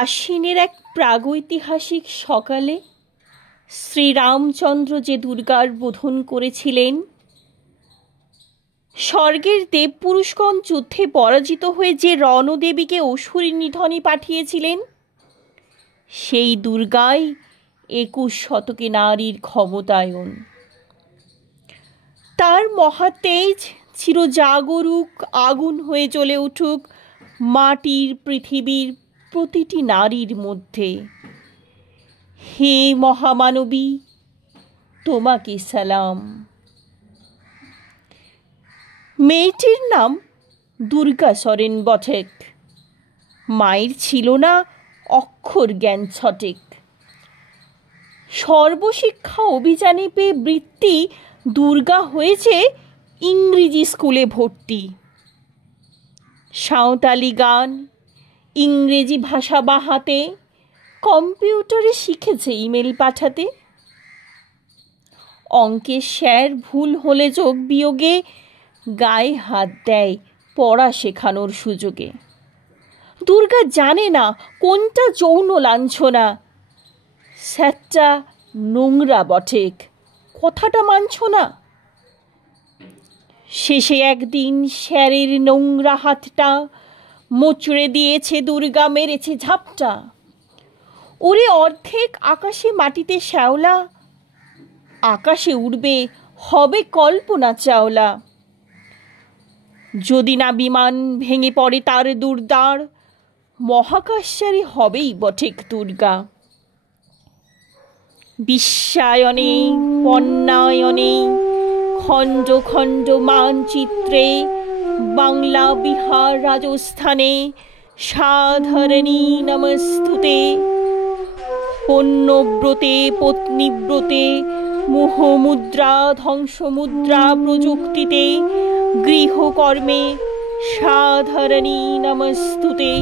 আশ্বিনের এক প্রাগৈতিহাসিক সকালে শ্রীরামচন্দ্র যে দুর্গার বোধন করেছিলেন, স্বর্গের দেবপুরুষগণ যুদ্ধে পরাজিত হয়ে যে রণদেবীকে অসুর নিধনে পাঠিয়েছিলেন, সেই দুর্গাই 21 শতকে নারীর ক্ষমতায়ন। তার মহাতেজ চিরজাগরুক আগুন হয়ে জ্বলে উঠুক মাটির পৃথিবীর প্রতিটি নারীর মধ্যে। হে মহামানবী, তোমাকে সালাম। মেয়েটির নাম দুর্গা সরেন বটেক। মায়ের ছিল না অক্ষর জ্ঞান ছটেক। সর্বশিক্ষা অভিযানে পেয়ে বৃত্তি দুর্গা হয়েছে ইংরেজি স্কুলে ভর্তি। সাঁওতালি গান, ইংরেজি ভাষা বাহাতে, কম্পিউটারে শিখেছে ইমেল পাঠাতে। অঙ্কের স্যার ভুল হলে যোগ বিয়োগে গায়ে হাত দেয় পড়া শেখানোর সুযোগে। দুর্গা জানে না কোনটা যৌন লাঞ্ছনা। স্যারটা নোংরা বটেক, কথাটা মানছ না। শেষে একদিন স্যারের নোংরা হাতটা মোচড়ে দিয়েছে দুর্গা, মেরেছে ঝাপটা। ওরে অর্ধেক আকাশে মাটিতে শ্যাওলা, আকাশে উড়বে হবে কল্পনা চাওলা। যদি না বিমান ভেঙে পড়ে তার দুর্দার, মহাকাশচারী হবেই বটেক দুর্গা। বিশ্বায়নে বন্যায়নে খণ্ড খণ্ড মানচিত্রে বাংলা বিহার রাজস্থানে সাধারণী নমস্তুতে। পণ্যব্রতে পত্নীব্রতে মোহমুদ্রা ধ্বংসমুদ্রা প্রযুক্তিতে গৃহকর্মে সাধারণী নমস্তুতে।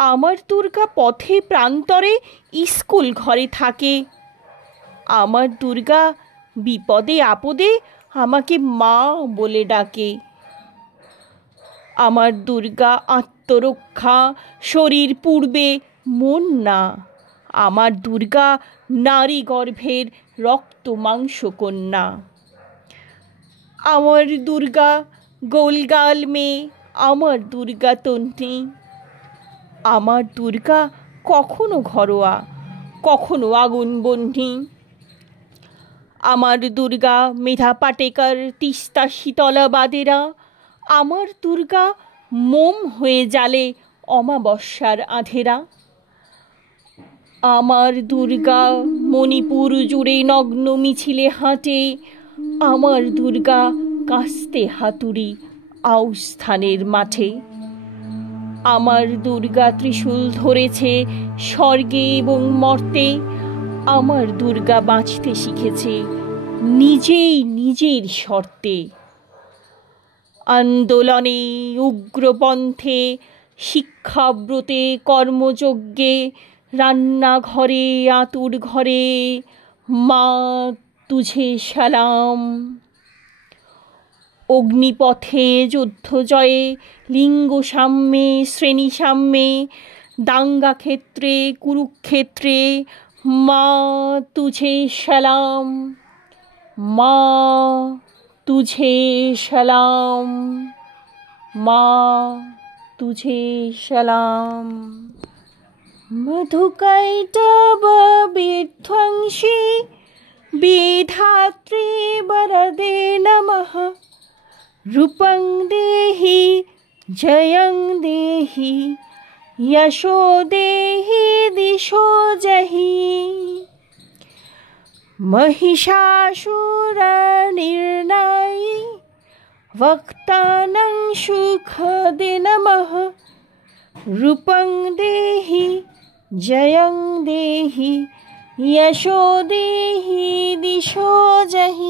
আমার দুর্গা পথে প্রান্তরে স্কুল ঘরে থাকে। আমার দুর্গা বিপদে আপদে আমাকে মা বলে ডাকে। আমার দুর্গা আত্মরক্ষা, শরীর পূর্বে মন না। আমার দুর্গা নারী গর্ভের রক্ত মাংস কন্যা। আমার দুর্গা গোলগাল মেয়ে, আমার দুর্গা তন্ত্রী। আমার দুর্গা কখনো ঘরোয়া, কখনো আগুনবন্ধী। আমার দুর্গা মেধা পাটেকর, তিস্তা শীতলা বাদেরা। আমার দুর্গা মোম হয়ে জ্বালে অমাবস্যার আধেরা। আমার দুর্গা মণিপুর জুড়ে নগ্ন মিছিলে হাঁটে। আমার দুর্গা কাস্তে হাতুড়ি আউস্থানের মাঠে। আমার দুর্গা ত্রিশূল ধরেছে স্বর্গে এবং মর্তে। আমার দুর্গা বাঁচতে শিখেছে নিজেই নিজের শর্তে। আন্দোলনে, উগ্রপন্থে, শিক্ষাব্রতে, কর্মযজ্ঞে, রান্নাঘরে, আতুর ঘরে মা তুঝে সালাম। অগ্নিপথে, যুদ্ধ জয়ে, লিঙ্গ সাম্যে, শ্রেণী সাম্যে, দাঙ্গা ক্ষেত্রে, কুরুক্ষেত্রে মা তুঝে সালাম। মা তুঝে সালাম, মা তুঝে সালাম। মধুকৈটব বিধ্বংসী বিধাত্রী বরদে নমঃ। রূপং দেহি জয়ং দেহি যশো দেহি দিশো জহি। महिषासुर निर्नायी वक्तानं सुखदे नमः। रूपं देहि जयं देहि यशो देहि दिशो जहि।